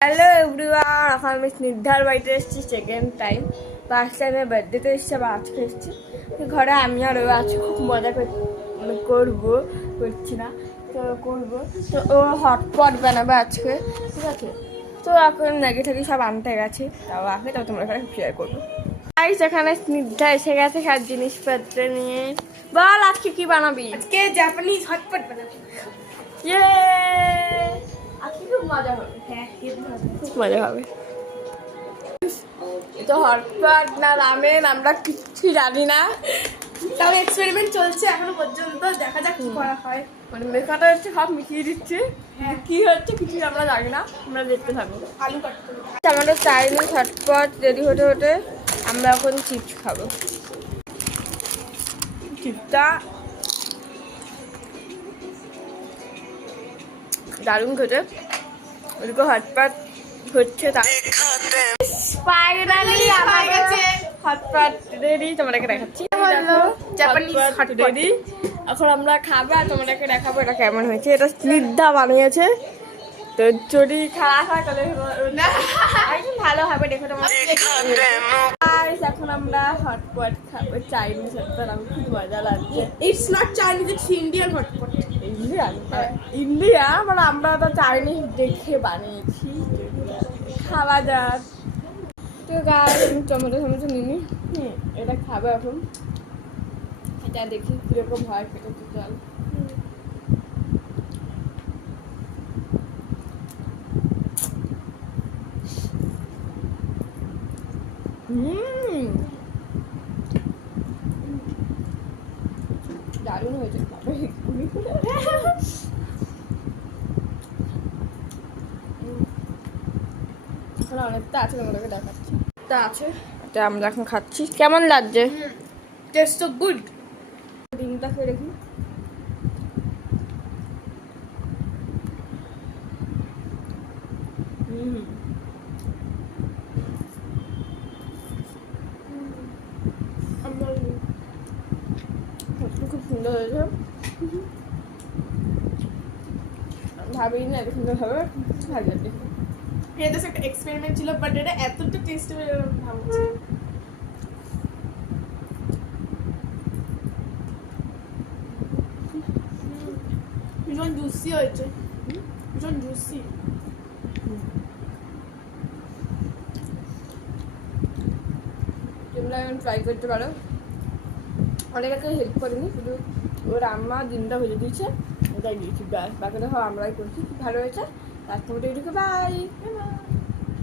Hello everyone, এখন আমি স্নিগ্ধার বাড়িতে এসেছি সেকেন্ড টাইম। ফার্স্ট টাইমে বার্থডেতে এসেছি, আবার আজকে এসেছি ঘরে। আমি আর ও আজকে খুব মজা করছি না তো করবো। তো ও হটপট বানাবে আজকে, ঠিক আছে? তো এখন ম্যাগি ঠ্যাগি সব আনতে গেছে, তাও আগে তো তোমরা এখানে শেয়ার করবো। তাই সেখানে স্নিগ্ধা এসে গেছে সব জিনিসপত্র নিয়ে। বল আজকে কি বানাবি? আজকে জাপানিজ হটপট বানাবো। ইয়ে, আজকে খুব মজা হবে। হ্যাঁ, খুব মজা হবে। তো হটপট না রামেন আমরা কিচ্ছু জানি না, তাও এক্সপেরিমেন্ট চলছে এখনো পর্যন্ত, দেখা যাক কি করা হয়। মানে মেকাটা হচ্ছে সব মিশিয়ে দিচ্ছে, হ্যাঁ। কি হচ্ছে কিছু আমরা জানি না, আমরা দেখতে থাকবো। আলু কাট করবো। আমাদের চাইনিজ হটপট রেডি হতে হতে আমরা এখন চিপস খাবো। চিপসটা দারুণ খেতে। ওদিকে হটপট হচ্ছে, তার ফাইনালি আমার কাছে হটপট রেডি, তোমাদেরকে দেখাচ্ছি। জাপানিজ হটপট রেডি, এখন আমরা খাবো আর তোমাদেরকে দেখাবো এটা কেমন হয়েছে। এটা স্নিগ্ধা বানিয়েছে, তো যদি খারাপ হয় তাহলে একদম ভালো হবে, দেখো তোমার। এখন আমরা হটপট খাবো, চাইনিজ হটপট। আমি খুব মজা লাগছে। It's not Chinese, it's Indian hotpot. India মানে আমরা তো চাইনিজ দেখে বানিয়েছি, খাওয়া যাক। তো গাছ টমেটো টমেটো নিনি, এটা খাবে এখন। এটা দেখি কিরকম হয় খেতে, তো চল। দারুণ হয়েছে। অনেকটা আছে, তোমাদেরকে দেখাচ্ছি। তা আছে, এটা আমরা এখন খাচ্ছি। কেমন লাগছে? Test so good. ডিমটা খেয়ে দেখি। খুব সুন্দর হয়েছে, ভাবিনি না এত সুন্দর হবে। ভালো লাগছে। এটা তো একটা এক্সপেরিমেন্ট ছিল, বাট এটা এতটা টেস্টি হয়ে যাবে ভাবছি। ভীষণ জুসি হয়েছে, ভীষণ জুসি। তোমরা এখন ট্রাই করতে পারো। অনেকে হেল্প করেনি, শুধু ওর আম্মা ডিমটা ভেজে দিয়েছে, ওটাই দিয়েছি, ব্যাস। বাকিটা সব আমরাই করছি। ভালো হয়েছে। লাস্ট মতো বাই।